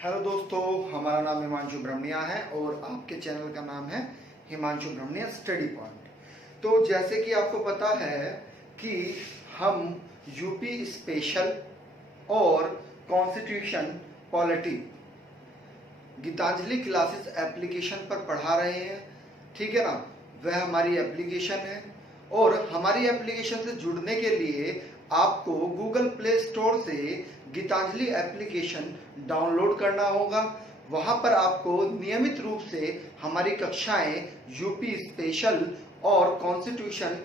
Hello दोस्तों, हमारा नाम हिमांशु ब्रह्मण्या है और आपके चैनल का नाम है हिमांशु ब्रह्मण्या स्टडी पॉइंट। तो जैसे कि आपको पता है कि हम यूपी स्पेशल और constitution polity Gitanjali classes application पर पढ़ा रहे हैं, ठीक है ना। वह हमारी एप्लीकेशन है और हमारी एप्लीकेशन से जुड़ने के लिए आपको गूगल प्ले स्टोर से गीतांजलि एप्लीकेशन डाउनलोड करना होगा। वहां पर आपको नियमित रूप से हमारी कक्षाएं यूपी स्पेशल और कॉन्स्टिट्यूशन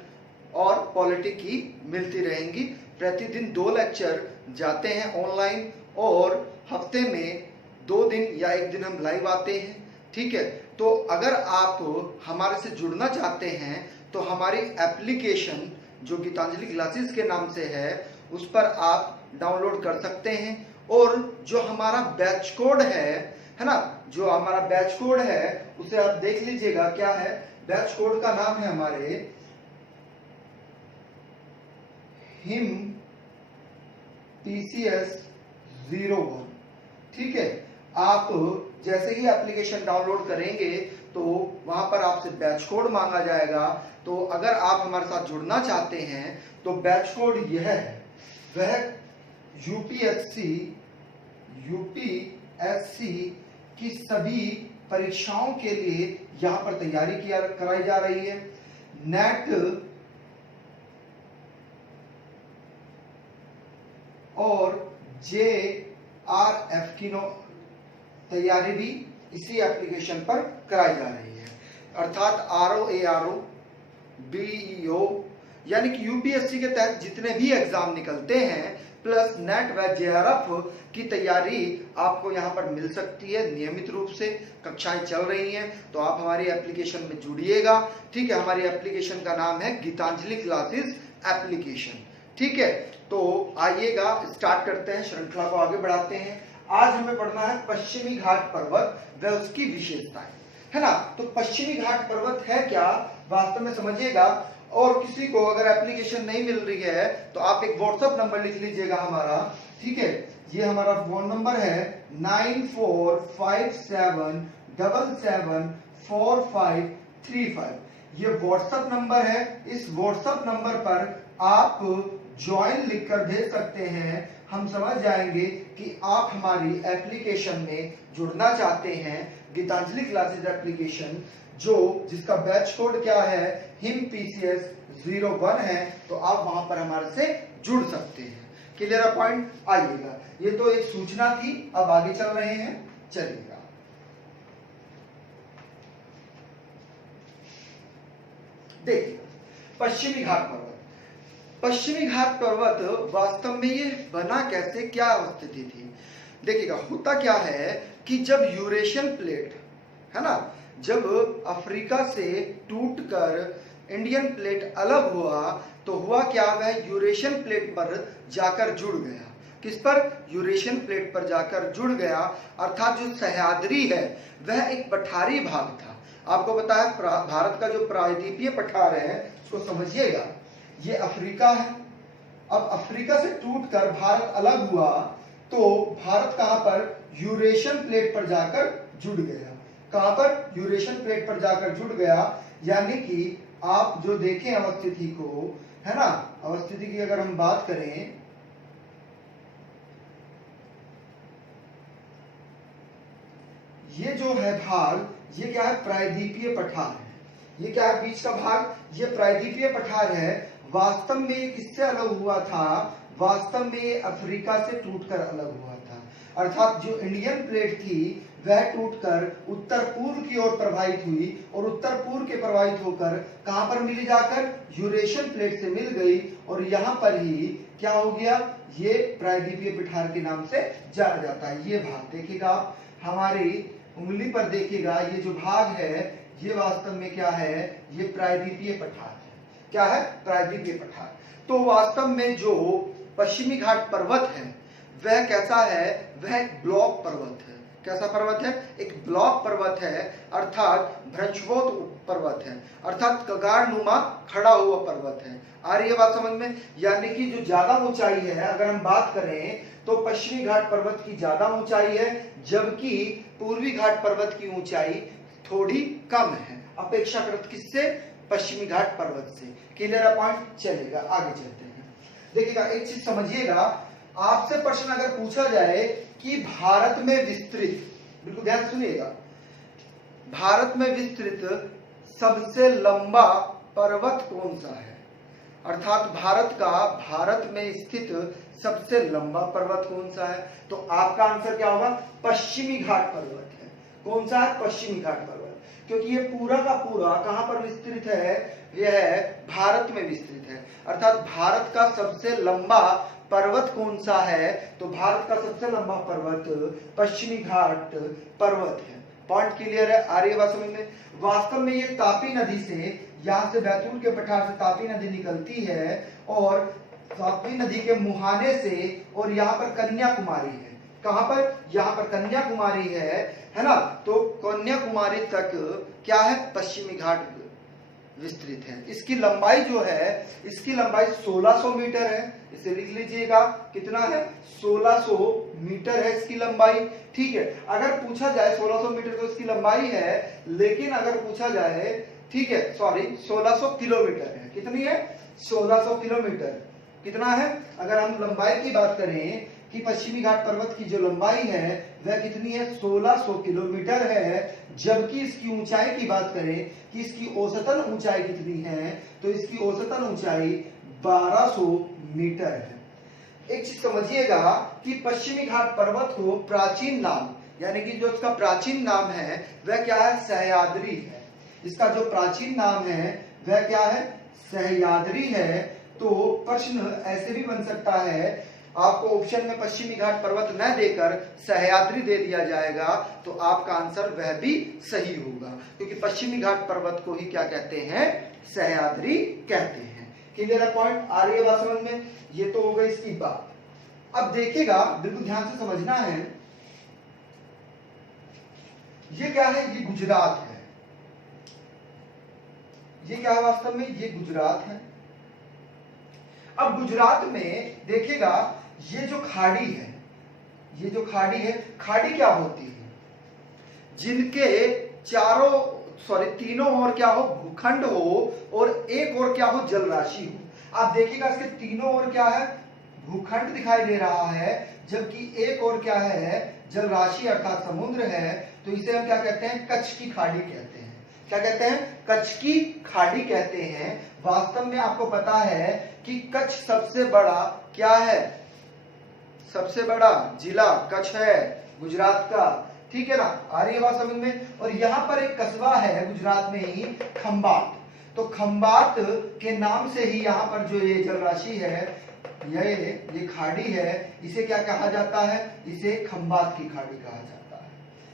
और पॉलिटी की मिलती रहेंगी। प्रतिदिन 2 लेक्चर जाते हैं ऑनलाइन और हफ्ते में 2 दिन या 1 दिन हम लाइव आते हैं, ठीक है। तो अगर आप हमारे से जुड़ना चाहते हैं तो हमारी एप्लीकेशन जो गीतांजलि क्लासेस के नाम से है उस पर आप डाउनलोड कर सकते हैं। और जो हमारा बैच कोड है ना, जो हमारा बैच कोड है उसे आप देख लीजिएगा क्या है। बैच कोड का नाम है हमारे हिम PCS 01, ठीक है। आप जैसे ही एप्लीकेशन डाउनलोड करेंगे तो वहां पर आपसे बैच कोड मांगा जाएगा। तो अगर आप हमारे साथ जुड़ना चाहते हैं तो बैच कोड यह है, वह यूपीएससी की सभी परीक्षाओं के लिए यहां पर तैयारी कराई जा रही है। नेट और JRF की तैयारी भी इसी एप्लीकेशन पर कराई जा रही है, अर्थात RO BEO यानी कि यूपीएससी के तहत जितने भी एग्जाम निकलते हैं प्लस नेट व JRF की तैयारी आपको यहाँ पर मिल सकती है। नियमित रूप से कक्षाएं चल रही हैं, तो आप हमारी एप्लीकेशन में जुड़िएगा, ठीक है। हमारी एप्लीकेशन का नाम है गीतांजलि क्लासेस एप्लीकेशन, ठीक है। तो आइएगा स्टार्ट करते हैं, श्रृंखला को आगे बढ़ाते हैं। आज हमें पढ़ना है पश्चिमी घाट पर्वत व उसकी विशेषताएं, है ना। तो पश्चिमी घाट पर्वत है क्या, वास्तव में समझिएगा। और किसी को अगर एप्लीकेशन नहीं मिल रही है तो आप एक व्हाट्सएप नंबर लिख लीजिएगा हमारा, ठीक है। ये हमारा फोन नंबर है 9457774535। ये व्हाट्सएप नंबर है। इस व्हाट्सएप नंबर पर आप ज्वाइन लिखकर भेज सकते हैं। हम समझ जाएंगे कि आप हमारी एप्लीकेशन में जुड़ना चाहते हैं। गीतांजलि क्लासेस एप्लीकेशन जिसका बैच कोड क्या है, हिम PCS 01 है, तो आप वहां पर हमारे से जुड़ सकते हैं। क्लियर पॉइंट, आइएगा। ये तो एक सूचना थी, अब आगे चल रहे हैं, चलिएगा। देखिए पश्चिमी घाट पर्वत। पश्चिमी घाट पर्वत वास्तव में ये बना कैसे, क्या स्थिति थी। देखिएगा होता क्या है कि जब यूरेशियन प्लेट है ना, जब अफ्रीका से टूटकर इंडियन प्लेट अलग हुआ तो हुआ क्या, वह यूरेशियन प्लेट पर जाकर जुड़ गया। किस पर, यूरेशियन प्लेट पर जाकर जुड़ गया। अर्थात जो सह्याद्री है वह एक पठारी भाग था। आपको पता है भारत का जो प्रायद्वीपीय पठार है उसको समझिएगा। ये अफ्रीका है। अब अफ्रीका से टूटकर भारत अलग हुआ तो भारत कहां पर, यूरेशियन प्लेट पर जाकर जुड़ गया। कहां पर, यूरेशियन प्लेट पर जाकर जुड़ गया। यानी कि आप जो देखें अवस्थिति को, है ना, अवस्थिति की अगर हम बात करें, ये जो है भाग, ये क्या है, प्रायद्वीपीय पठार है। ये क्या है, बीच का भाग, ये प्रायद्वीपीय पठार है। वास्तव में ये किससे अलग हुआ था, वास्तव में ये अफ्रीका से टूटकर अलग हुआ था। अर्थात जो इंडियन प्लेट थी वह टूटकर उत्तर पूर्व की ओर प्रवाहित हुई और उत्तर पूर्व के प्रवाहित होकर कहां पर मिली, जाकर यूरेशियन प्लेट से मिल गई। और यहां पर ही क्या हो गया, ये प्रायद्वीपीय पठार के नाम से जाना जाता है। ये भाग देखिएगा आप, हमारी उंगली पर देखिएगा, ये जो भाग है ये वास्तव में क्या है, ये प्रायद्वीपीय पठार है। क्या है, प्रायद्वीपीय पठार। तो वास्तव में जो पश्चिमी घाट पर्वत है वह कैसा है, वह ब्लॉक पर्वत है। कैसा पर्वत है? एक ब्लॉक पर्वत है, अर्थात भ्रंशवोत पर्वत है, अर्थात कगार नुमा खड़ा हुआ पर्वत है। आ रही है बात समझ में? यानी कि जो ज्यादा ऊंचाई है, अगर हम बात करें तो पश्चिमी घाट पर्वत की ज्यादा ऊंचाई है, जबकि पूर्वी घाट पर्वत की ऊंचाई थोड़ी कम है अपेक्षाकृत किससे? पश्चिमी घाट पर्वत से। Clear point? चलेगा, आगे चलते हैं। देखिएगा, एक चीज समझिएगा, आपसे प्रश्न अगर पूछा जाए कि भारत में विस्तृत, बिल्कुल ध्यान सुनिएगा, भारत में विस्तृत सबसे लंबा पर्वत कौन सा है, अर्थात भारत में स्थित सबसे लंबा पर्वत कौन सा है, तो आपका आंसर क्या होगा? पश्चिमी घाट पर्वत है। कौन सा है? पश्चिमी घाट पर्वत, क्योंकि ये पूरा का पूरा कहां पर विस्तृत है? यह भारत में विस्तृत है। अर्थात भारत का सबसे लंबा पर्वत कौन सा है? तो भारत का सबसे लंबा पर्वत पश्चिमी घाट पर्वत है। पॉइंट क्लियर है? आ रही है बात समझ में? वास्तव में ये तापी नदी से, यहाँ से बैतूल के पठार से तापी नदी निकलती है और तापी नदी के मुहाने से, और यहाँ पर कन्याकुमारी है। कहां पर? यहाँ पर कन्याकुमारी है ना? तो कन्याकुमारी तक क्या है? पश्चिमी घाट विस्तृत है। इसकी लंबाई जो है, इसकी लंबाई 1600 मीटर है। इसे लिख लीजिएगा, कितना है? 1600 मीटर है इसकी लंबाई। ठीक है, अगर पूछा जाए 1600 मीटर तो इसकी लंबाई है, लेकिन अगर पूछा जाए, ठीक है, सॉरी 1600 किलोमीटर है। कितनी है? 1600 किलोमीटर। कितना है? अगर हम लंबाई की बात करें कि पश्चिमी घाट पर्वत की जो लंबाई है वह कितनी है? 1600 किलोमीटर है, जबकि इसकी ऊंचाई की बात करें कि इसकी औसतन ऊंचाई कितनी है, तो इसकी औसतन ऊंचाई 1200 मीटर है। एक चीज समझिएगा कि पश्चिमी घाट पर्वत को प्राचीन नाम, यानी कि जो इसका प्राचीन नाम है वह क्या है? सह्याद्री है। इसका जो प्राचीन नाम है वह क्या है? सह्याद्री है। तो प्रश्न ऐसे भी बन सकता है, आपको ऑप्शन में पश्चिमी घाट पर्वत न देकर सह्याद्री दे दिया जाएगा, तो आपका आंसर वह भी सही होगा, क्योंकि पश्चिमी घाट पर्वत को ही क्या कहते हैं? सह्याद्री कहते हैं। क्लियर है पॉइंट? आ रही है बात समझ में? ये तो हो गई इसकी बात। अब देखिएगा, बिल्कुल ध्यान से समझना है, ये क्या है? ये गुजरात है। ये क्या है वास्तव में? ये गुजरात है। अब गुजरात में देखिएगा, ये जो खाड़ी है, ये जो खाड़ी है, खाड़ी क्या होती है? जिनके तीनों ओर क्या हो? भूखंड हो, और एक ओर क्या हो? जल राशि हो। आप देखिएगा, इसके तीनों ओर क्या है? भूखंड दिखाई दे रहा है, जबकि एक ओर क्या है? जल राशि अर्थात समुद्र है। तो इसे हम क्या कहते हैं? कच्छ की खाड़ी कहते हैं। क्या कहते हैं? कच्छ की खाड़ी कहते हैं। वास्तव में आपको पता है कि कच्छ सबसे बड़ा क्या है? सबसे बड़ा जिला कच्छ है गुजरात का। ठीक है ना? आ रही है बात समझ में? और यहाँ पर एक कस्बा है गुजरात में ही, खंबाट। तो खंबाट के नाम से ही यहाँ पर जो ये जल राशि है, ये खाड़ी है, इसे क्या कहा जाता है? इसे खंबाट की खाड़ी कहा जाता है।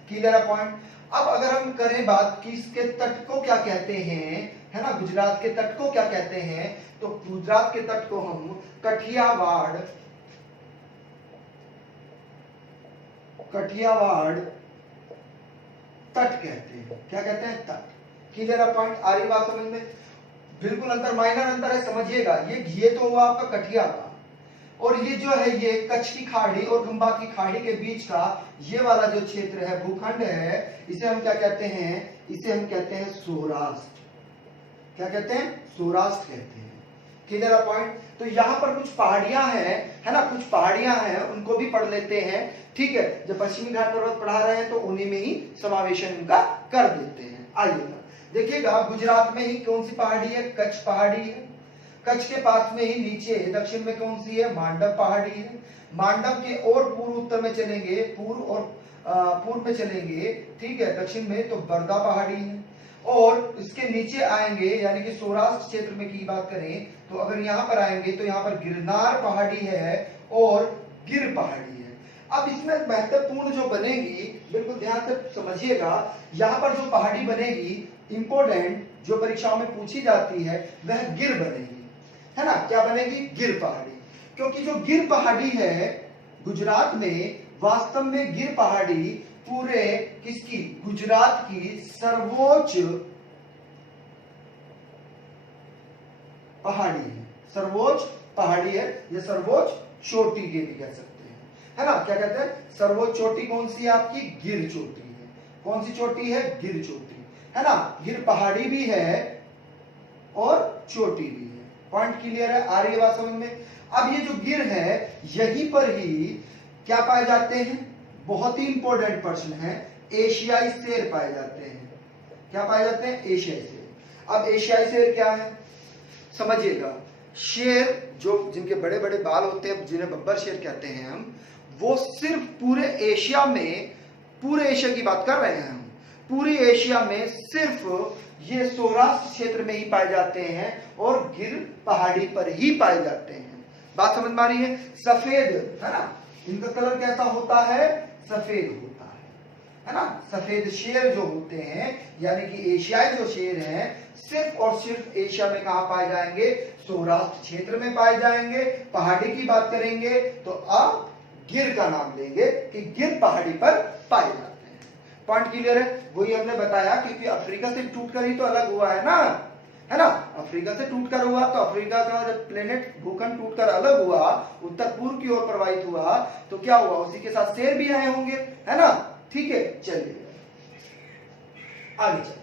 क्लियर है पॉइंट? अब अगर हम करें बात कि इसके तट को क्या कहते हैं, है ना, गुजरात के तट को क्या कहते हैं, तो गुजरात के तट को हम कठियावाड़ तट कहते हैं। क्या कहते हैं? तट। क्लियर है पॉइंट? आ रही बात समझ में? बिल्कुल अंतर, माइनर अंतर है, समझिएगा। ये तो हुआ आपका कठिया का, और ये जो है ये कच्छ की खाड़ी और खंबाट की खाड़ी के बीच का ये वाला जो क्षेत्र है, भूखंड है, इसे हम क्या कहते हैं? इसे हम कहते हैं सौराष्ट्र। क्या कहते हैं? सौराष्ट्र कहते हैं। क्लियर है पॉइंट? तो यहाँ पर कुछ पहाड़ियां हैं, है ना, कुछ पहाड़ियां हैं, उनको भी पढ़ लेते हैं। ठीक है, जब पश्चिमी घाट पर्वत पढ़ा रहे हैं तो उन्हीं में ही समावेशन उनका कर देते हैं। आइए देखिएगा, गुजरात में ही कौन सी पहाड़ी है? कच्छ पहाड़ी है। कच्छ के पास में ही नीचे दक्षिण में कौन सी है? मांडव पहाड़ी है। मांडव के और पूर्व उत्तर में चलेंगे, पूर्व में चलेंगे, ठीक है, दक्षिण में तो बरदा पहाड़ी है। और इसके नीचे आएंगे, यानी कि सौराष्ट्र क्षेत्र में की बात करें तो अगर यहाँ पर आएंगे तो यहाँ पर गिरनार पहाड़ी है और गिर पहाड़ी है। अब इसमें महत्वपूर्ण जो बनेगी, बिल्कुल ध्यान से समझिएगा, यहाँ पर जो पहाड़ी बनेगी इंपोर्टेंट, जो परीक्षाओं में पूछी जाती है, वह गिर बनेगी, है ना। क्या बनेगी? गिर पहाड़ी। क्योंकि जो गिर पहाड़ी है गुजरात में, वास्तव में गिर पहाड़ी पूरे किसकी, गुजरात की सर्वोच्च पहाड़ी है, सर्वोच्च पहाड़ी है, या सर्वोच्च चोटी के भी कह सकते हैं, है ना। क्या कहते हैं, सर्वोच्च चोटी कौन सी है आपकी, गिर चोटी है। कौन सी चोटी है, गिर चोटी, है ना। गिर पहाड़ी भी है और चोटी भी है। पॉइंट क्लियर है, आ रही है बात समझ में। अब ये जो गिर है, यहीं पर ही क्या पाए जाते हैं, बहुत ही इंपॉर्टेंट प्रश्न है, एशियाई शेर पाए जाते हैं। क्या पाए जाते हैं, एशियाई शेर। अब एशियाई शेर क्या है समझिएगा। शेर जो जिनके बड़े बड़े बाल होते हैं, जिन्हें बब्बर शेर कहते हैं हम, वो सिर्फ पूरे एशिया में, पूरे एशिया की बात कर रहे हैं हम, पूरी एशिया में सिर्फ ये सौराष्ट्र क्षेत्र में ही पाए जाते हैं और गिर पहाड़ी पर ही पाए जाते हैं। बात समझ में आ रही है। सफेद, है ना, इनका कलर कैसा होता है, सफेद होता है ना। सफेद शेर जो होते हैं, यानी कि एशियाई जो शेर हैं, सिर्फ और सिर्फ एशिया में कहां पाए जाएंगे, सौराष्ट्र क्षेत्र में पाए जाएंगे। पहाड़ी की बात करेंगे तो आप गिर का नाम लेंगे कि गिर पहाड़ी पर पाए जाते हैं। पॉइंट क्लियर है। वही हमने बताया, क्योंकि अफ्रीका से टूटकर ही तो अलग हुआ है ना, है ना। अफ्रीका से टूटकर हुआ, तो अफ्रीका का जब प्लेनेट भूखंड टूटकर अलग हुआ, उत्तर पूर्व की ओर प्रवाहित हुआ, तो क्या हुआ, उसी के साथ शेर भी आए होंगे, है ना। ठीक है, चलिए आगे चलते हैं।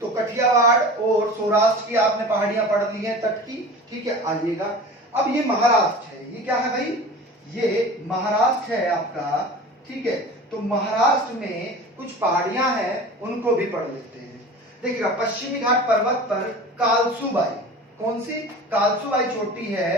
तो कठियावाड़ और सौराष्ट्र की आपने पहाड़ियां पढ़ ली हैं, तट की, ठीक है। आइएगा, अब ये महाराष्ट्र है, ये क्या है भाई, ये महाराष्ट्र है आपका, ठीक है। तो महाराष्ट्र में कुछ पहाड़ियां हैं, उनको भी पढ़ लेते हैं। देखिएगा, पश्चिमी घाट पर्वत पर कालसूबाई, कौन सी, कालसूबाई चोटी है।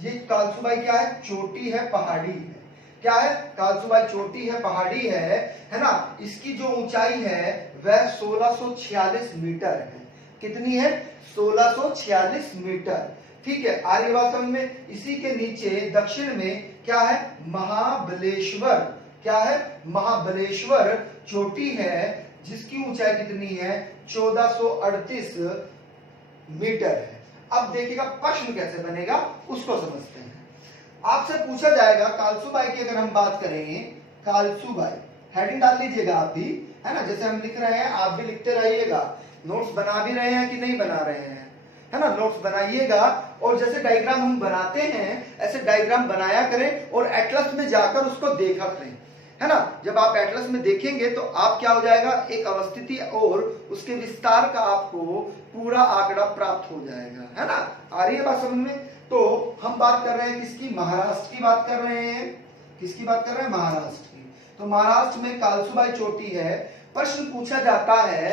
ये कालसूबाई क्या है, चोटी है, पहाड़ी है। क्या है, कालसूबाई चोटी है, पहाड़ी है ना। इसकी जो ऊंचाई है वह 1646 मीटर है। कितनी है, 1646 मीटर, ठीक है। आर्य बात समझ में। इसी के नीचे दक्षिण में क्या है, महाबलेश्वर, क्या है, महाबलेश्वर चोटी है, जिसकी ऊंचाई कितनी है, 1438 मीटर है। अब देखिएगा प्रश्न कैसे बनेगा, उसको समझते हैं। आपसे पूछा जाएगा कालसूबाई की, अगर हम बात करेंगे कालसूबाई, हेडिंग डाल लीजिएगा आप भी, है ना। जैसे हम लिख रहे हैं आप भी लिखते रहिएगा। नोट्स बना भी रहे हैं कि नहीं बना रहे हैं, है ना, नोट्स बनाइएगा। और जैसे डायग्राम हम बनाते हैं, ऐसे डायग्राम बनाया करें और एटलस में जाकर उसको देखा करें, है ना। जब आप एटलस में देखेंगे तो आप क्या हो जाएगा, एक अवस्थिति और उसके विस्तार का आपको पूरा आंकड़ा प्राप्त हो जाएगा, है ना। आ रही है बात समझ में। तो हम बात कर रहे हैं किसकी, महाराष्ट्र की बात कर रहे हैं। किसकी बात कर रहे हैं, महाराष्ट्र की। तो महाराष्ट्र में कालसूबाई चोटी है। प्रश्न पूछा जाता है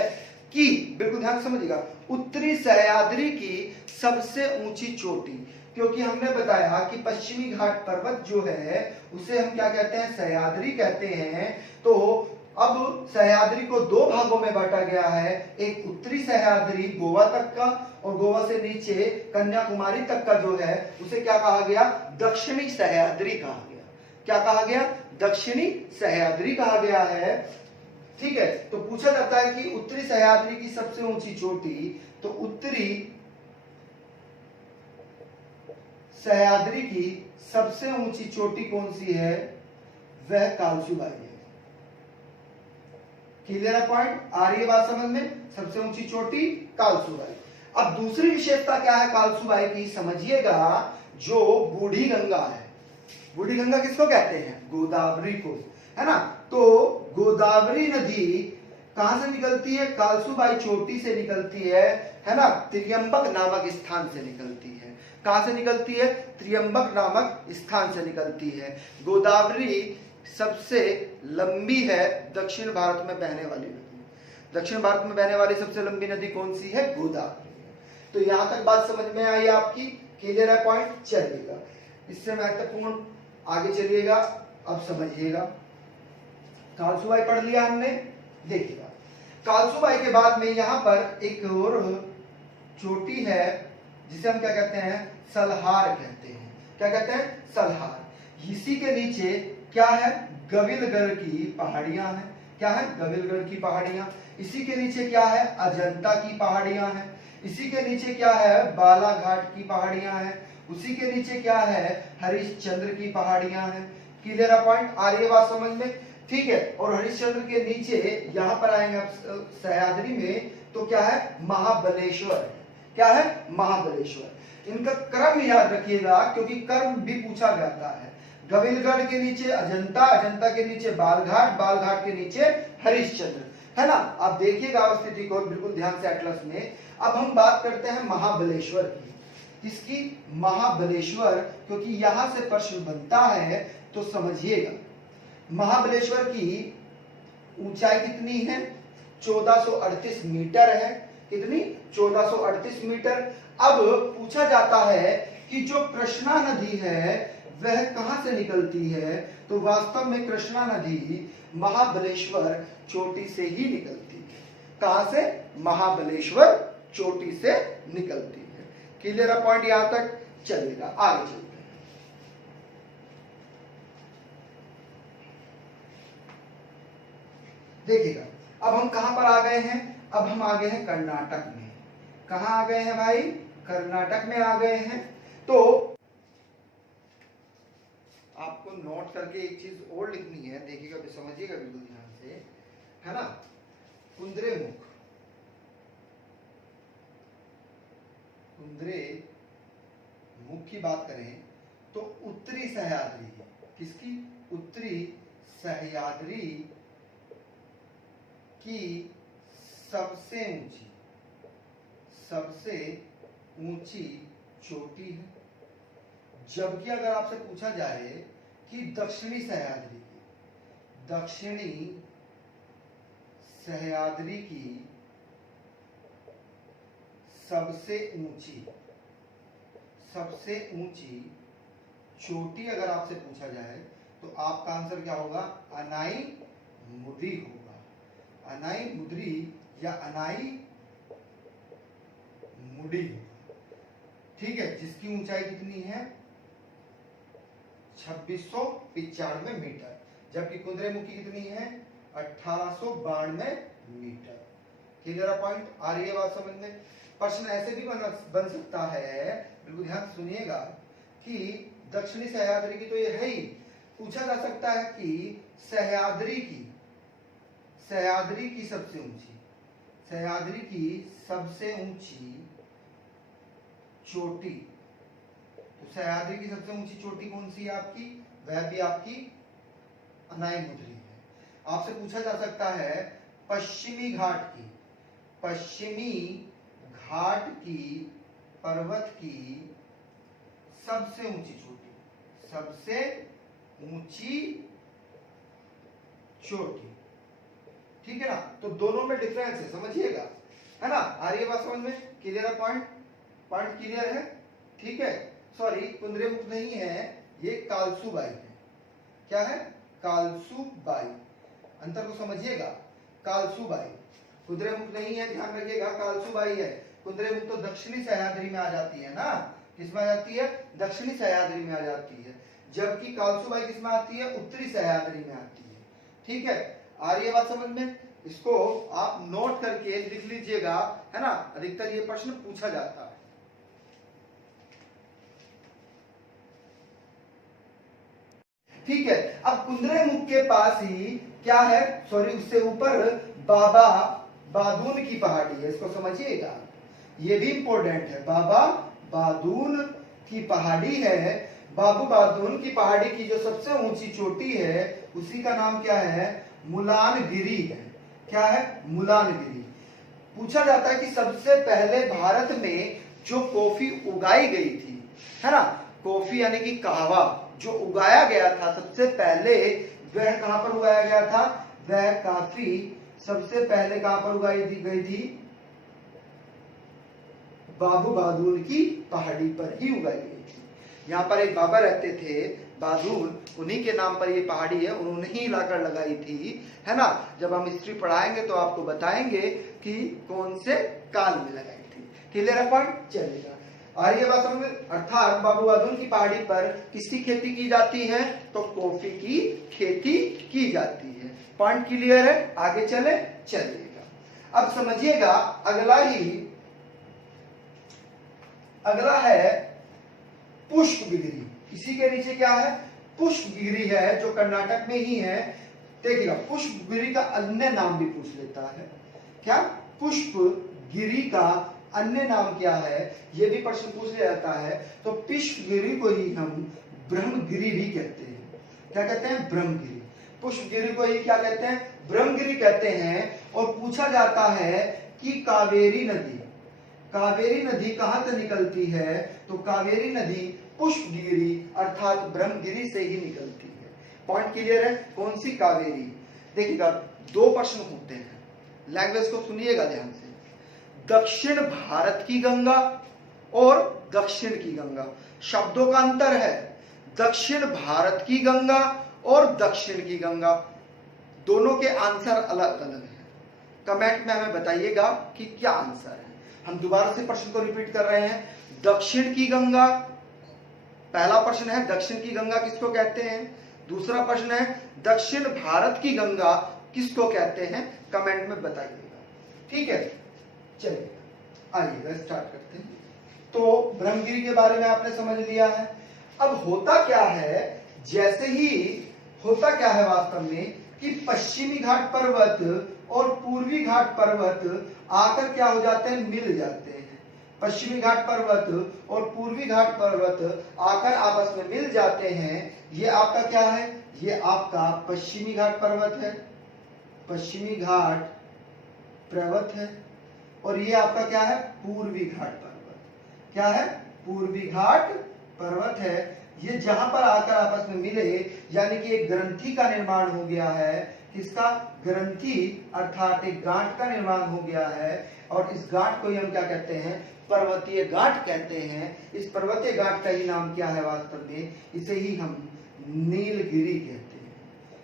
कि, बिल्कुल ध्यान से समझिएगा, उत्तरी सह्याद्री की सबसे ऊंची चोटी, क्योंकि हमने बताया कि पश्चिमी घाट पर्वत जो है उसे हम क्या कहते हैं, सह्याद्री कहते हैं। तो अब सह्याद्री को दो भागों में बांटा गया है, एक उत्तरी सह्याद्री गोवा तक का, और गोवा से नीचे कन्याकुमारी तक का जो है उसे क्या कहा गया, दक्षिणी सह्याद्री कहा गया। क्या कहा गया, दक्षिणी सह्याद्री कहा गया है, ठीक है। तो पूछा जाता है कि उत्तरी सह्याद्री की सबसे ऊंची चोटी, तो उत्तरी सह्याद्री की सबसे ऊंची चोटी कौन सी है, वह कालसूबाई है। क्लियर है पॉइंट, आ रही है बात समझ में। सबसे ऊंची चोटी कालसूबाई। अब दूसरी विशेषता क्या है कालसूबाई की, समझिएगा, जो बूढ़ी गंगा है। बूढ़ी गंगा किसको कहते हैं, गोदावरी को, है ना। तो गोदावरी नदी कहां से निकलती है, कालसूबाई चोटी से निकलती है ना। त्र्यंबक नामक स्थान से निकलती है। कहां से निकलती है, त्र्यंबक नामक स्थान से निकलती है। गोदावरी सबसे लंबी है दक्षिण भारत में बहने वाली नदी। दक्षिण भारत में बहने वाली सबसे लंबी नदी कौन सी है, गोदावरी। तो यहां तक बात समझ में आई आपकी, क्लियर है पॉइंट। चलिएगा, इससे महत्वपूर्ण आगे चलिएगा, अब समझिएगा। कालसूबाई पढ़ लिया हमने। देखिएगा, कालसूबाई के बाद में यहां पर एक और चोटी है, जिसे हम क्या कहते हैं, सलहार कहते हैं। क्या कहते हैं, सलहार। इसी के नीचे क्या है, गविलगढ़ की पहाड़ियां हैं। क्या है, गविलगढ़ की पहाड़ियां। इसी के नीचे क्या है, अजंता की पहाड़ियां हैं। इसी के नीचे क्या है, बालाघाट की पहाड़ियां हैं। उसी के नीचे क्या है, हरिश्चंद्र की पहाड़ियां हैं। क्लियर है पॉइंट, आ रही है बात समझ में, ठीक है। और हरिश्चंद्र के नीचे यहां पर आएंगे आप सह्याद्री में, तो क्या है, महाबलेश्वर, क्या है, महाबलेश्वर। इनका क्रम याद रखिएगा क्योंकि क्रम भी पूछा जाता है। गोविंदगढ़ के नीचे अजंता, अजंता के नीचे बालघाट, बालघाट के नीचे हरिश्चंद्र, है ना। आप देखिएगा अवस्थिति को बिल्कुल ध्यान से एटलस में। अब हम बात करते हैं महाबलेश्वर की, इसकी महाबलेश्वर, क्योंकि यहां से प्रश्न बनता है तो समझिएगा। महाबलेश्वर की ऊंचाई कितनी है, 1438 मीटर है, कितनी, 1438 मीटर। अब पूछा जाता है कि जो कृष्णा नदी है वह कहां से निकलती है, तो वास्तव में कृष्णा नदी महाबलेश्वर चोटी से ही निकलती है। कहां से, महाबलेश्वर चोटी से निकलती है। क्लियर है पॉइंट, यहां तक चलेगा, आगे चलते हैं। देखिएगा अब हम कहां पर आ गए हैं, अब हम आ गए हैं कर्नाटक में। कहां आ गए हैं भाई, कर्नाटक में आ गए हैं। तो आपको नोट करके एक चीज और लिखनी है, देखिएगा, समझिएगा बिल्कुल ध्यान से, है ना। कुंद्रेमुख, कुंद्रेमुख की बात करें तो उत्तरी सह्याद्री, किसकी, उत्तरी सह्याद्री की सबसे ऊंची चोटी है। जबकि अगर आपसे पूछा जाए कि दक्षिणी सह्याद्री की सबसे ऊंची चोटी अगर आपसे पूछा जाए तो आपका आंसर क्या होगा, अनाई मुद्री होगा, अनाई मुद्री या अनाई मुडी, ठीक है, जिसकी ऊंचाई कितनी है, 2695 मीटर। जबकि कुंद्रेमुख की कितनी है, 1892 मीटर। क्लियर पॉइंट, आ रही है बात समझ में। प्रश्न ऐसे भी बन सकता है, बिल्कुल ध्यान से सुनिएगा, कि दक्षिणी सह्याद्री की तो ये है ही, पूछा जा सकता है कि सह्याद्री की सबसे ऊंची चोटी, तो सह्याद्री की सबसे ऊंची चोटी कौन सी है आपकी, वह भी आपकी अनाई मुद्री है। आपसे पूछा जा सकता है पश्चिमी घाट की पर्वत की सबसे ऊंची चोटी, ठीक है ना। तो दोनों में डिफरेंस है, समझिएगा, है ना। आ रही है बात समझ में, क्लियर है पॉइंट क्लियर है, ठीक है। सॉरी, कुंद्रेमुख नहीं है, ये कालसूबाई है। क्या है, कालसूबाई, अंतर को समझिएगा, कालसूबाई, कुंद्रेमुख नहीं है, ध्यान रखिएगा, कालसूबाई है। कुंद्रेमुख तो दक्षिणी सह्याद्री में आ जाती है ना, किसमें आ जाती है, दक्षिणी सह्याद्री में आ जाती है। जबकि कालसूबाई किसमें आती है, उत्तरी सह्याद्री में आती है, ठीक है। आ रही है बात समझ में, इसको आप नोट करके लिख लीजिएगा, है ना। अधिकतर ये प्रश्न पूछा जाता है। ठीक है, अब कुंद्रेमुख के पास ही क्या है, सॉरी उससे ऊपर बाबा बादून की पहाड़ी है, इसको समझिएगा, ये भी इंपॉर्टेंट है। बाबा बादून की पहाड़ी है, बाबू बादून की पहाड़ी की जो सबसे ऊंची चोटी है उसी का नाम क्या है, मुलानगिरी है। क्या है, मुलानगिरी। पूछा जाता है कि सबसे पहले भारत में जो कॉफी उगाई गई थी, है ना, कॉफी यानी कि कहवा जो उगाया गया था सबसे पहले, वह कहां पर उगाया गया था, वह काफी सबसे पहले कहां पर उगाई गई थी, बाबू बादून की पहाड़ी पर ही उगाई गई थी। यहाँ पर एक बाबा रहते थे बादून, उन्हीं के नाम पर ये पहाड़ी है, उन्होंने ही लाकर लगाई थी, है ना। जब हम हिस्ट्री पढ़ाएंगे तो आपको बताएंगे कि कौन से काल में लगाई थी। क्लियर है पॉइंट, चलेगा। और ये बात समझ, अर्थात बाबू बादून की पहाड़ी पर किसकी खेती की जाती है, तो कॉफी की खेती की जाती है। पॉइंट क्लियर है, आगे चलेगा। अब समझिएगा, अगला है पुष्पगिरी। इसी के नीचे क्या है, पुष्पगिरी है जो कर्नाटक में ही है। देखिएगा, पुष्पगिरी का अन्य नाम भी पूछ लेता है। क्या पुष्पगिरी का अन्य नाम क्या है, ये भी प्रश्न पूछ लिया जाता है। तो पुष्पगिरी को ही हम ब्रह्मगिरी भी कहते हैं। क्या कहते हैं? ब्रह्मगिरी। पुष्पगिरी को ही क्या कहते हैं? ब्रह्मगिरी कहते हैं। और पूछा जाता है कि कावेरी नदी कहां से निकलती है? तो कावेरी नदी पुष्पगिरी अर्थात ब्रह्मगिरी से ही निकलती है। पॉइंट क्लियर है? कौन सी? कावेरी। देखिएगा, दो प्रश्न होते हैं, लैंग्वेज को सुनिएगा ध्यान से। दक्षिण भारत की गंगा और दक्षिण की गंगा, शब्दों का अंतर है। दक्षिण भारत की गंगा और दक्षिण की गंगा, दोनों के आंसर अलग अलग हैं। कमेंट में हमें बताइएगा कि क्या आंसर है। हम दोबारा से प्रश्न को रिपीट कर रहे हैं। दक्षिण की गंगा, पहला प्रश्न है दक्षिण की गंगा किसको कहते हैं। दूसरा प्रश्न है दक्षिण भारत की गंगा किसको कहते हैं। कमेंट में बताइएगा, ठीक है। चलिए आइए स्टार्ट करते हैं। तो ब्रह्मगिरी के बारे में आपने समझ लिया है। अब होता क्या है, जैसे ही होता क्या है वास्तव में कि पश्चिमी घाट पर्वत और पूर्वी घाट पर्वत आकर क्या हो जाते हैं? मिल जाते हैं। पश्चिमी घाट पर्वत और पूर्वी घाट पर्वत आकर आपस में मिल जाते हैं। ये आपका क्या है? ये आपका पश्चिमी घाट पर्वत है, पश्चिमी घाट पर्वत है। और ये आपका क्या है? पूर्वी घाट पर्वत। क्या है? पूर्वी घाट पर्वत है। ये जहां पर आकर आपस में मिले, यानी कि एक ग्रंथि का निर्माण हो गया है। किसका? ग्रंथि अर्थात एक गांठ का निर्माण हो गया है। और इस गांठ को ही हम क्या कहते हैं? पर्वतीय गांठ कहते हैं। इस पर्वतीय गांठ का ही नाम क्या है वास्तव में? इसे ही हम नीलगिरी कहते हैं।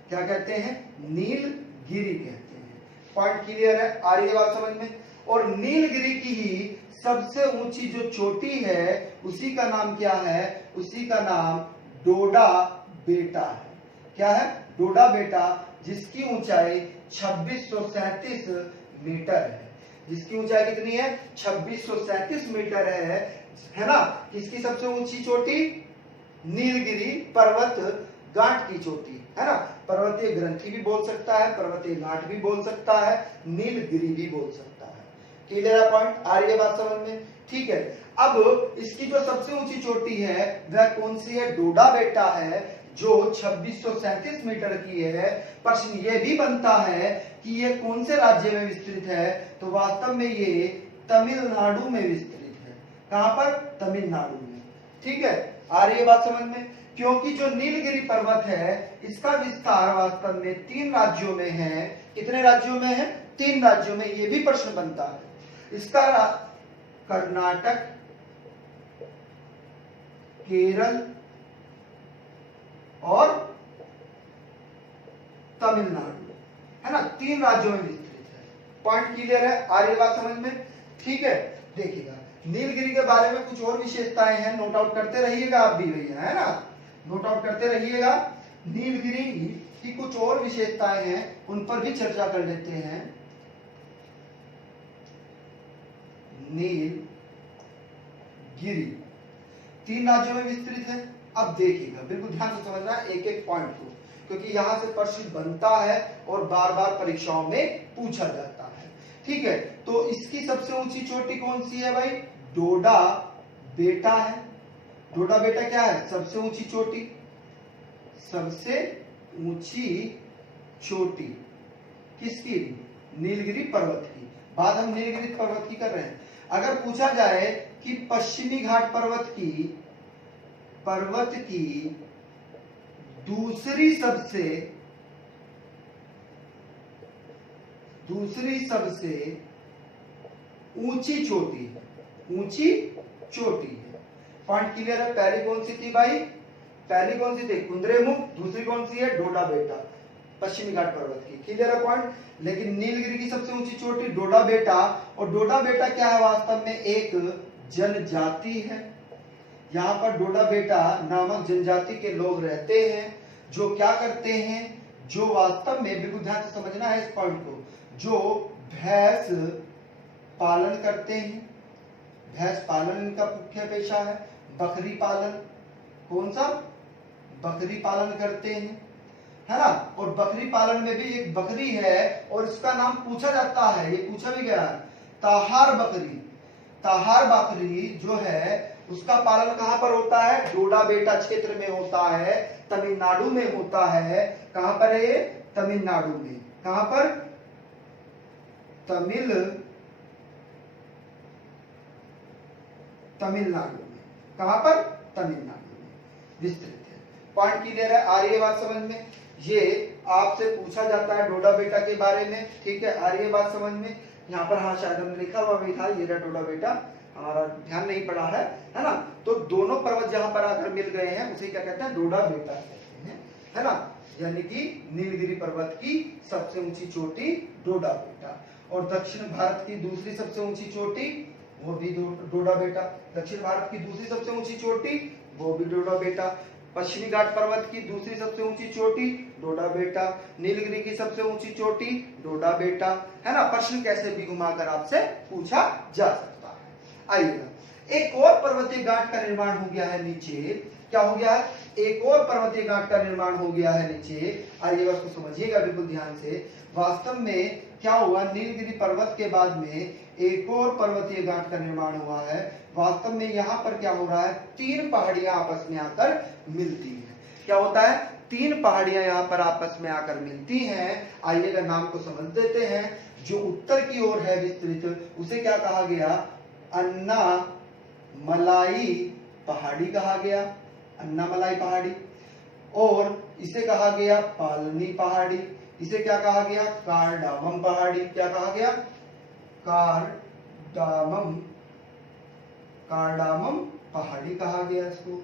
क्या कहते हैं? नीलगिरी कहते हैं। पॉइंट क्लियर है? आ रही है बात समझ में? और नीलगिरी की ही सबसे ऊंची जो चोटी है उसी का नाम क्या है? उसी का नाम डोडा बेटा है। क्या है? डोडा बेटा, जिसकी ऊंचाई 2637 मीटर है। जिसकी ऊंचाई कितनी है? 2637 मीटर है ना। किसकी सबसे ऊंची चोटी? नीलगिरी पर्वत गांठ की चोटी है ना। पर्वतीय ग्रंथि भी बोल सकता है, पर्वतीय गांठ भी बोल सकता है, नीलगिरी भी बोल सकता है। क्लियर है? पॉइंट आ रही है बात समझ में? ठीक है। अब इसकी जो सबसे ऊंची चोटी है वह कौन सी है? डोडा बेटा है, जो 2637 मीटर की है। प्रश्न ये भी बनता है कि ये कौन से राज्य में विस्तृत है? तो वास्तव में ये तमिलनाडु में विस्तृत है। कहां पर? तमिलनाडु में। ठीक है, आ रही है बात समझ में? क्योंकि जो नीलगिरी पर्वत है इसका विस्तार वास्तव में 3 राज्यों में है। कितने राज्यों में है? 3 राज्यों में। ये भी प्रश्न बनता है। इसका कर्नाटक, केरल और तमिलनाडु है ना। 3 राज्यों में विस्तृत है। पॉइंट क्लियर है? आ रही बात समझ में? ठीक है। देखिएगा, नीलगिरी के बारे में कुछ और विशेषताएं हैं, नोट आउट करते रहिएगा आप भी भैया, है ना। नोट आउट करते रहिएगा। नीलगिरी की कुछ और विशेषताएं हैं, उन पर भी चर्चा कर लेते हैं। नीलगिरी 3 राज्यों में विस्तृत है। अब देखिएगा, बिल्कुल ध्यान से समझना एक एक पॉइंट को, क्योंकि यहां से प्रश्न बनता है और बार बार परीक्षाओं में पूछा जाता है। ठीक है, तो इसकी सबसे ऊंची चोटी कौन सी है भाई? डोडा बेटा है। डोडा बेटा क्या है? सबसे ऊंची चोटी। सबसे ऊंची चोटी किसकी? नीलगिरी पर्वत की। बात हम नीलगिरी पर्वत की कर रहे हैं। अगर पूछा जाए कि पश्चिमी घाट पर्वत की दूसरी सबसे ऊंची चोटी है। पॉइंट क्लियर है? पहली कौन सी थी भाई? पहली कौन सी थी? कुंद्रेमुख। दूसरी कौन सी है? डोडा बेटा, पश्चिमी घाट पर्वत की। क्लियर है पॉइंट? लेकिन नीलगिरी की सबसे ऊंची चोटी डोडा बेटा। और डोडा बेटा क्या है? वास्तव में एक जनजाति है। यहाँ पर डोडा बेटा नामक जनजाति के लोग रहते हैं, जो क्या करते हैं? जो वास्तव में, बिल्कुल ध्यान से समझना है इस पॉइंट को, जो भैंस पालन करते हैं। भैंस पालन इनका मुख्य पेशा है। बकरी पालन, कौन सा? बकरी पालन करते हैं, है ना। और बकरी पालन में भी एक बकरी है और इसका नाम पूछा जाता है, ये पूछा भी गया है, ताहार बकरी। ताहार बकरी जो है उसका पालन कहां पर होता है? डोडा बेटा क्षेत्र में होता है, तमिलनाडु में होता है। कहां पर है ये? तमिलनाडु में। कहां पर? तमिलनाडु में। कहां पर? तमिलनाडु में विस्तृत है। पॉइंट क्लियर है? आ रही है बात समझ में? ये आपसे पूछा जाता है डोडा बेटा के बारे में, ठीक है। आ रही है बात समझ में? यहाँ पर हाँ शायद हमने लिखा हुआ भी था, ये रहा डोडा बेटा, हमारा ध्यान नहीं पड़ा है ना। तो दोनों पर्वत जहां पर आकर मिल गए हैं उसे क्या कहते हैं? डोडा बेटा कहते हैं, है ना। यानी कि नीलगिरी पर्वत की सबसे ऊंची चोटी डोडा बेटा, और दक्षिण भारत की दूसरी सबसे ऊंची चोटी वो भी डोडा बेटा। दक्षिण भारत की दूसरी सबसे ऊंची चोटी वो भी डोडा बेटा। पश्चिमी घाट पर्वत की दूसरी सबसे ऊंची चोटी डोडा बेटा। नीलगिरी की सबसे ऊंची चोटी डोडा बेटा, है ना। प्रश्न कैसे भी घुमाकर आपसे पूछा जा सकता है। आइएगा, एक और पर्वतीय घाट का निर्माण हो गया है नीचे। क्या हो गया है? एक और पर्वतीय घाट का निर्माण हो गया है नीचे। आइएगा, उसको समझिएगा बिल्कुल ध्यान से। वास्तव में क्या हुआ? नीलगिरी पर्वत के बाद में एक और पर्वतीय घाट का निर्माण हुआ है। वास्तव में यहाँ पर क्या हो रहा है? तीन पहाड़ियां आपस में आकर मिलती हैं। क्या होता है? तीन पहाड़ियां यहाँ पर आपस में आकर मिलती हैं। आइएगा, नाम को समझ देते हैं। जो उत्तर की ओर है विस्तृत, उसे क्या कहा गया? अन्नामलाई पहाड़ी कहा गया, अन्नामलाई पहाड़ी। और इसे कहा गया पालनी पहाड़ी। इसे क्या कहा गया? कार्डामम पहाड़ी। क्या कहा गया? कार्डामम पहाड़ी कहा गया इसको।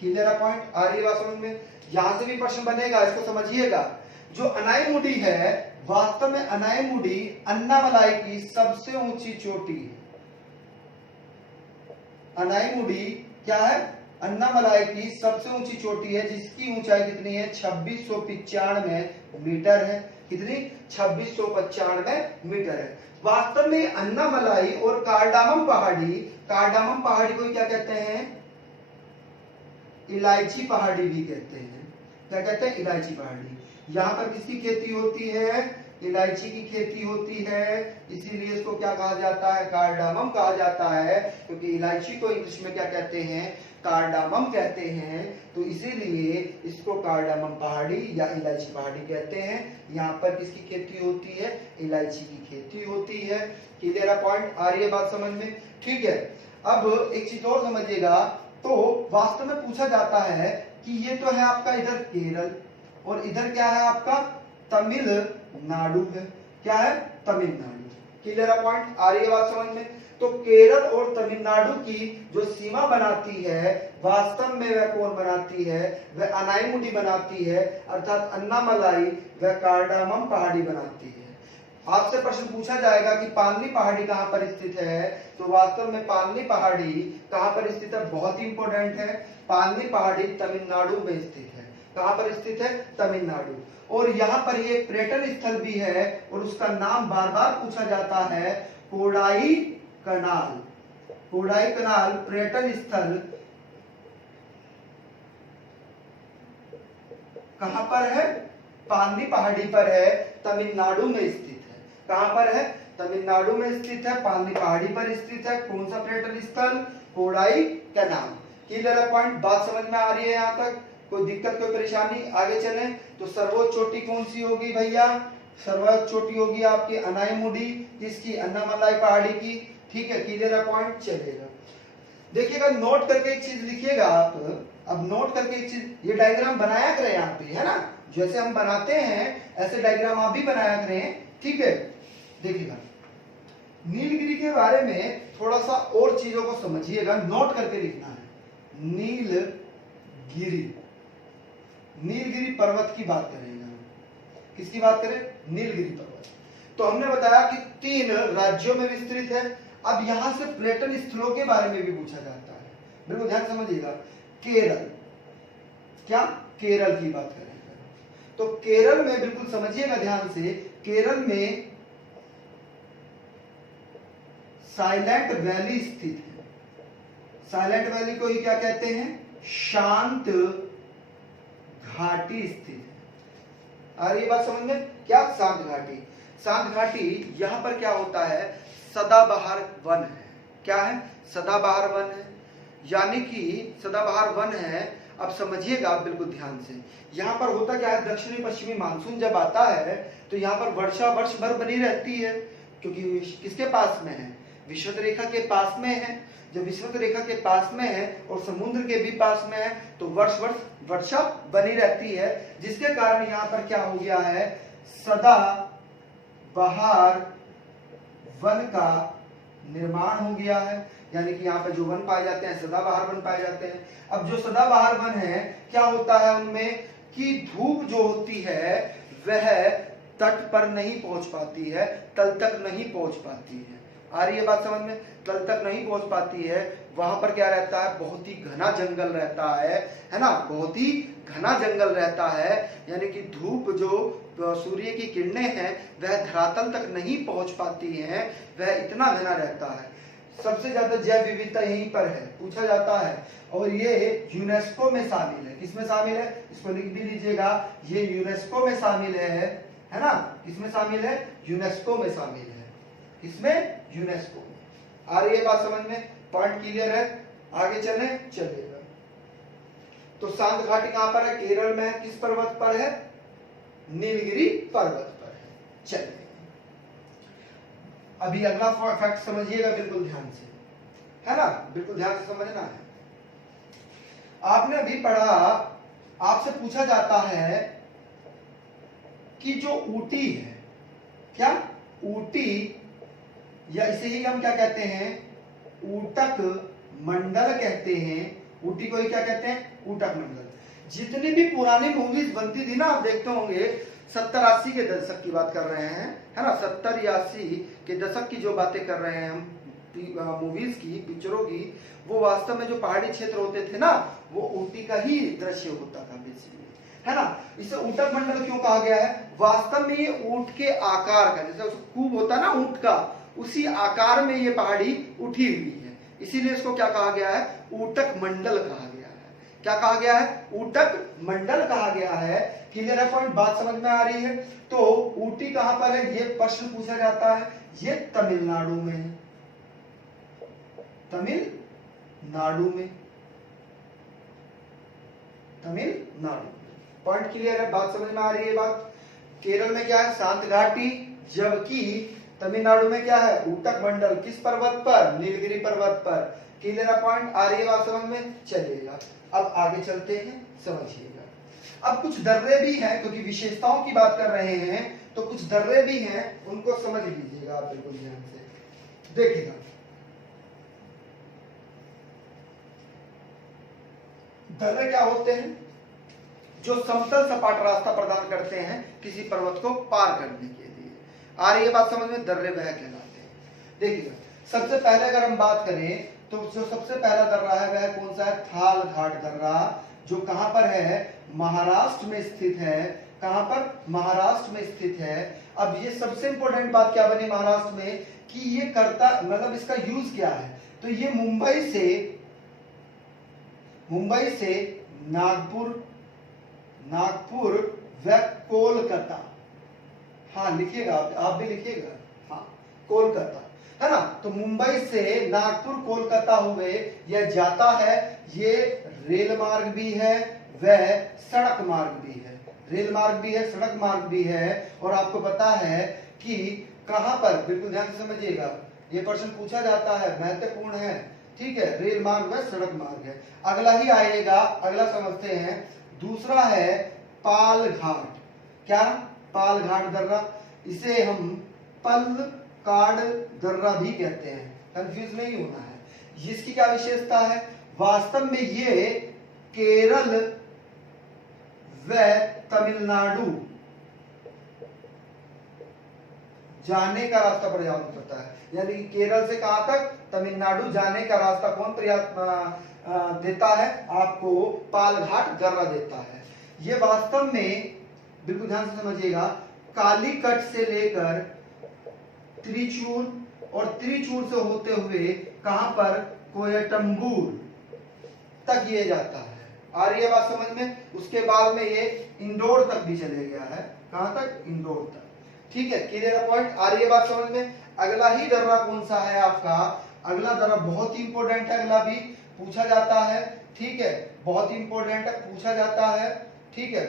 क्लियर है पॉइंट? आ रही बात समझ में? यहां से भी प्रश्न बनेगा, इसको समझिएगा। जो अनाईमुडी है, वास्तव में अनाईमुडी अन्नामलाई की सबसे ऊंची चोटी है। अनाईमुडी क्या है? अन्नामलाई की सबसे ऊंची चोटी है, जिसकी ऊंचाई कितनी है? 2695 मीटर है। कितनी? 2695 मीटर है। वास्तव में अन्नामलाई और कार्डामम पहाड़ी को क्या कहते हैं? इलायची पहाड़ी भी कहते हैं। क्या कहते हैं? इलायची पहाड़ी। यहाँ पर किसकी खेती होती है? इलायची की खेती होती है, इसीलिए इसको क्या कहा जाता है? कार्डामम कहा जाता है, क्योंकि इलायची को इंग्लिश में क्या कहते हैं? कार्डामम कहते हैं। तो इसीलिए इसको कार्डामम पहाड़ी या इलायची पहाड़ी कहते हैं। यहाँ पर किसकी खेती होती है? इलायची की खेती होती है। क्लियर है पॉइंट? आ रही है बात समझ में? ठीक है। अब एक चीज और समझिएगा। तो वास्तव में पूछा जाता है कि ये तो है आपका इधर केरल, और इधर क्या है आपका? तमिलनाडु है। क्या है? तमिलनाडु। क्लियर है पॉइंट? आ रही है बात समझ में? तो केरल और तमिलनाडु की जो सीमा बनाती है, वास्तव में वह कौन बनाती है? वह अनाईमुडी बनाती है, अर्थात अन्नामलाई वह कार्डामम पहाड़ी बनाती है। आपसे प्रश्न पूछा जाएगा कि पालनी पहाड़ी कहां पर स्थित है, तो वास्तव में पालनी पहाड़ी कहां पर स्थित है? बहुत ही इंपॉर्टेंट है। पालनी पहाड़ी तमिलनाडु में स्थित है। कहां पर स्थित है? तमिलनाडु। और यहाँ पर ये पर्यटन स्थल भी है, और उसका नाम बार बार पूछा जाता है, कोडाई कनाल। कोडाई कनाल पर्यटन स्थल कहां पर है? पालनी पहाड़ी पर है, तमिलनाडु में स्थित है। कहां पर है? तमिलनाडु में स्थित है, पालनी पहाड़ी पर स्थित है। कौन सा पर्यटन स्थल? कोडाई कनाल। क्लियर है पॉइंट? बात समझ में आ रही है यहाँ तक? कोई दिक्कत, कोई परेशानी? आगे चले तो सर्वोच्च चोटी कौन सी होगी भैया? सर्वोच्च चोटी होगी आपकी अनाईमुडी। किसकी? अन्नामलाई पहाड़ी की। ठीक है, क्लियर है पॉइंट? चलेगा। देखिएगा, नोट करके एक चीज लिखिएगा आप। अब नोट करके एक चीज, ये डायग्राम बनाया करें यहाँ पे, है ना। जैसे हम बनाते हैं ऐसे डायग्राम आप भी बनाया करें, ठीक है। देखिएगा, नीलगिरी के बारे में थोड़ा सा और चीजों को समझिएगा, नोट करके लिखना है। नीलगिरी पर्वत की बात करेंगे। किसकी बात करें? नीलगिरी पर्वत। तो हमने बताया कि 3 राज्यों में विस्तृत है। अब यहां से पर्यटन स्थलों के बारे में भी पूछा जाता है, बिल्कुल ध्यान समझिएगा। केरल, क्या? केरल की बात करेंगे। तो केरल में बिल्कुल समझिएगा ध्यान से, केरल में साइलेंट वैली स्थित है। साइलेंट वैली को ही क्या कहते हैं? शांत घाटी स्थित है। आ रही बात समझ में? क्या? शांत घाटी। शांत घाटी यहाँ पर क्या होता है? सदाबहार वन है। क्या है? सदाबहार वन है, यानी कि सदाबहार वन है। अब समझिएगा आप बिल्कुल ध्यान से, यहाँ पर होता क्या है? दक्षिणी पश्चिमी मानसून जब आता है तो यहाँ पर वर्षा वर्ष भर बनी रहती है, क्योंकि किसके पास में है? विषुवत रेखा के पास में है। जब विषुवत रेखा के पास में है और समुद्र के भी पास में है तो वर्ष वर्ष वर्षा बनी रहती है, जिसके कारण यहाँ पर क्या हो गया है? सदा बहार वन का निर्माण हो गया है, यानी कि यहाँ पर जो वन पाए जाते हैं सदाबहार वन पाए जाते हैं। अब जो सदाबहार वन है क्या होता है उनमें कि धूप जो होती है वह तट पर नहीं पहुंच पाती है, तल तक नहीं पहुंच पाती है। आ रही है बात समझ में? तल तक नहीं पहुंच पाती है। वहां पर क्या रहता है? बहुत ही घना जंगल रहता है ना? बहुत ही घना जंगल रहता है, यानी कि धूप जो सूर्य की किरणें हैं वह धरातल तक नहीं पहुंच पाती हैं, वह इतना घना रहता है। सबसे ज्यादा जैव विविधता यहीं पर है, पूछा जाता है, और ये यूनेस्को में शामिल है। किसमें शामिल है? इसको लिख भी लीजिएगा, ये यूनेस्को में शामिल है ना? किसमें शामिल है? यूनेस्को में शामिल है। किसमें? यूनेस्को में। आ रही है बात समझ में? पॉइंट क्लियर है? आगे चले चलिएगा। तो शांत घाटी कहां पर है? केरल में है। किस पर्वत पर है? नीलगिरी पर्वत पर है। चलिए अभी अगला फैक्ट समझिएगा बिल्कुल ध्यान से, है ना? बिल्कुल ध्यान से समझना है। आपने अभी पढ़ा, आपसे पूछा जाता है कि जो ऊटी है, क्या? ऊटी, या इसे ही हम क्या कहते हैं? ऊटक मंडल कहते हैं। ऊटी को ही क्या कहते हैं? ऊटक मंडल। जितनी भी पुरानी मूवीज बनती थी ना, आप देखते होंगे 70-80 के दशक की बात कर रहे हैं, है ना? 70 या 80 के दशक की जो बातें कर रहे हैं हम मूवीज की, पिक्चरों की, वो वास्तव में जो पहाड़ी क्षेत्र होते थे ना, वो ऊटी का ही दृश्य होता था बेसिकली, है ना? इसे ऊटक मंडल क्यों कहा गया है? वास्तव में ये ऊंट के आकार का, जैसे खूब होता ना ऊंट का, उसी आकार में ये पहाड़ी उठी हुई है, इसीलिए इसको क्या कहा गया है? ऊटक मंडल कहा गया है। क्या कहा गया है? ऊटक मंडल कहा गया है। क्लियर है पॉइंट? बात समझ में आ रही है? तो ऊटी कहां पर है ये प्रश्न पूछा जाता है। ये तमिलनाडु में है, तमिलनाडु में, तमिलनाडु। पॉइंट क्लियर है? बात समझ में आ रही है? बात केरल में क्या है? शांत घाटी, जबकि तमिलनाडु में क्या है? ऊटक मंडल। किस पर्वत पर? नीलगिरी पर्वत पर। क्लियर है पॉइंट? आ रही है बात समझ में? चलिएगा अब आगे चलते हैं, समझिएगा। अब कुछ दर्रे भी हैं, क्योंकि विशेषताओं की बात कर रहे हैं तो कुछ दर्रे भी हैं, उनको समझ लीजिएगा आप बिल्कुल ध्यान से। देखिएगा, दर्रे क्या होते हैं? जो समतल सपाट रास्ता प्रदान करते हैं किसी पर्वत को पार करने के लिए। आ रही है बात समझ में? दर्रे वह कहलाते हैं। देखिएगा, सबसे पहले अगर हम बात करें तो जो सबसे पहला दर्रा है वह कौन सा है? थाल घाट दर्रा, जो कहां पर है? महाराष्ट्र में स्थित है। कहां पर? महाराष्ट्र में स्थित है। अब ये सबसे इंपॉर्टेंट बात क्या बनी महाराष्ट्र में, कि ये करता, मतलब इसका यूज क्या है? तो ये मुंबई से नागपुर व कोलकाता, हाँ लिखिएगा आप भी लिखिएगा, हाँ कोलकाता, है ना? तो मुंबई से नागपुर कोलकाता हुए यह जाता है। ये रेल मार्ग भी है व सड़क मार्ग भी है। रेल मार्ग भी है, सड़क मार्ग भी है। और आपको पता है कि कहां पर, बिल्कुल ध्यान से समझिएगा, ये प्रश्न पूछा जाता है, महत्वपूर्ण है, ठीक है? रेल मार्ग व सड़क मार्ग है। अगला ही आएगा, अगला समझते हैं। दूसरा है पाल घाट। क्या? पाल घाट दर्रा, इसे हम पलक्काड दर्रा भी कहते हैं, कंफ्यूज नहीं होना है। इसकी क्या विशेषता है? वास्तव में ये केरल व तमिलनाडु जाने का रास्ता प्रदान करता है, यानी केरल से कहां तक? तमिलनाडु जाने का रास्ता कौन देता है? आपको पालघाट दर्रा देता है। ये वास्तव में, बिल्कुल ध्यान से समझिएगा, कालीकट से लेकर त्रिचूर और त्रिचूर से होते हुए कहां पर? कोयटंबूर तक ये जाता है। आ रही है बात समझ में। उसके बाद में ये इंदौर तक भी चले गया है, कहां तक, इंदौर तक। ठीक है, क्लियर पॉइंट, आ रही है बात समझ में। अगला ही दर्रा कौन सा है आपका, अगला दर्रा बहुत ही इंपॉर्टेंट है, अगला भी पूछा जाता है। ठीक है, बहुत ही इंपॉर्टेंट है, पूछा जाता है। ठीक है,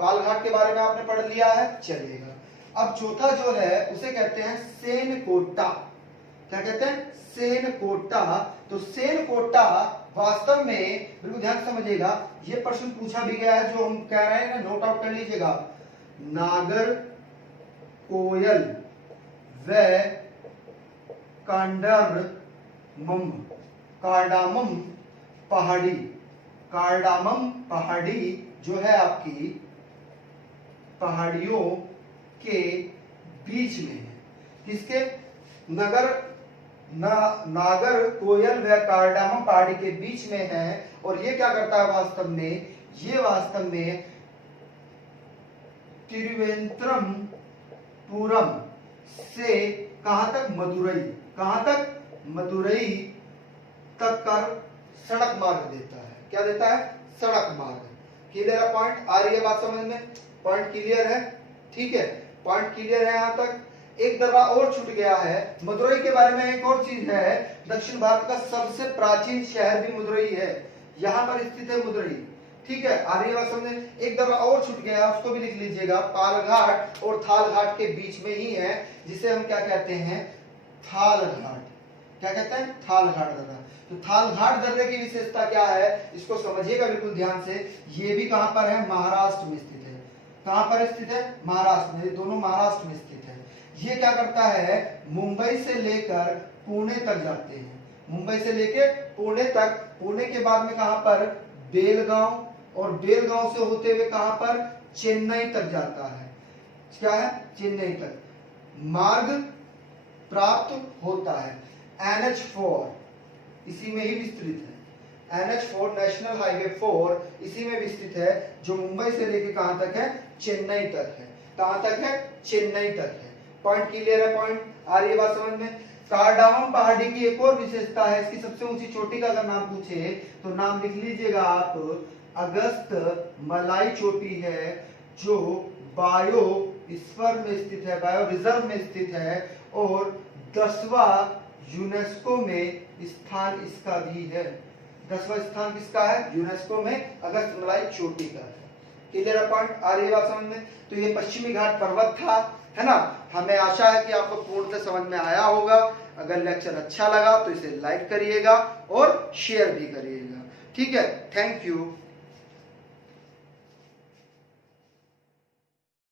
पालघाट के बारे में आपने पढ़ लिया है, चलेगा। अब चौथा जो है उसे कहते हैं सेनकोटा। क्या कहते हैं, सेनकोटा। तो सेनकोटा वास्तव में, बिल्कुल ध्यान से समझिएगा, ये प्रश्न पूछा भी गया है, जो हम कह रहे हैं ना, नोट आउट कर लीजिएगा। नागर कोयल व कार्डामम पहाड़ी, कार्डामम पहाड़ी जो है आपकी पहाड़ियों के बीच में है। किसके, नागर कोयल व कार्डामम पहाड़ी के बीच में है। और ये क्या करता है वास्तव में, ये वास्तव में तिरुवनंतपुरम से कहां तक, मदुरई, कहां तक, मदुरई तक का सड़क मार्ग देता है। क्या देता है, सड़क मार्ग। क्लियर है पॉइंट, आ रही है बात समझ में, पॉइंट क्लियर है। ठीक है, पॉइंट क्लियर है यहां तक। एक दर्रा और छूट गया है मदुरई के बारे में। एक और चीज है, दक्षिण भारत का सबसे प्राचीन शहर भी मदुरई है, यहां पर स्थित है मदुरई। ठीक है, आ रही है बात समझ में। एक दर्रा और छूट गया, उसको भी लिख लीजिएगा, पालघाट और थालघाट के बीच में ही है, जिसे हम क्या कहते हैं, थालघाट। क्या कहते हैं, थालघाट दर्रा। तो थालघाट दर्रे की विशेषता क्या है, इसको समझिएगा बिल्कुल ध्यान से। ये भी कहां पर है, महाराष्ट्र में स्थित है। कहां पर स्थित है, महाराष्ट्र में, ये दोनों महाराष्ट्र में स्थित है। ये क्या करता है, मुंबई से लेकर पुणे तक जाते हैं, मुंबई से लेकर पुणे तक। पुणे के बाद में कहां पर, बेलगांव, और बेलगांव से होते हुए कहां पर, चेन्नई तक जाता है। क्या है, चेन्नई तक मार्ग प्राप्त होता है। NH4 इसी में ही विस्तृत है, NH4 नेशनल हाईवे 4 इसी में विस्तृत है, जो मुंबई से लेकर कहां तक है, चेन्नई तक है। कहां तक है, चेन्नई तक है। पॉइंट क्लियर है, पॉइंट आ रही है बात समझ में। कार्डामम पहाड़ी की एक और विशेषता है, इसकी सबसे ऊंची चोटी का अगर नाम पूछे तो नाम लिख लीजिएगा आप, अगस्त मलाई चोटी है, जो बायोस्फीयर में स्थित है, बायो रिजर्व में स्थित है, और 10वां यूनेस्को में स्थान इसका भी है। 10वां स्थान किसका है, यूनेस्को में अगस्त मलाई चोटी का है। क्लियर पॉइंट, आ रही है बात समझ में। तो ये पश्चिमी घाट पर्वत था, है ना। हमें आशा है कि आपको पूर्णतः समझ में आया होगा। अगर लेक्चर अच्छा लगा तो इसे लाइक करिएगा और शेयर भी करिएगा। ठीक है, थैंक यू।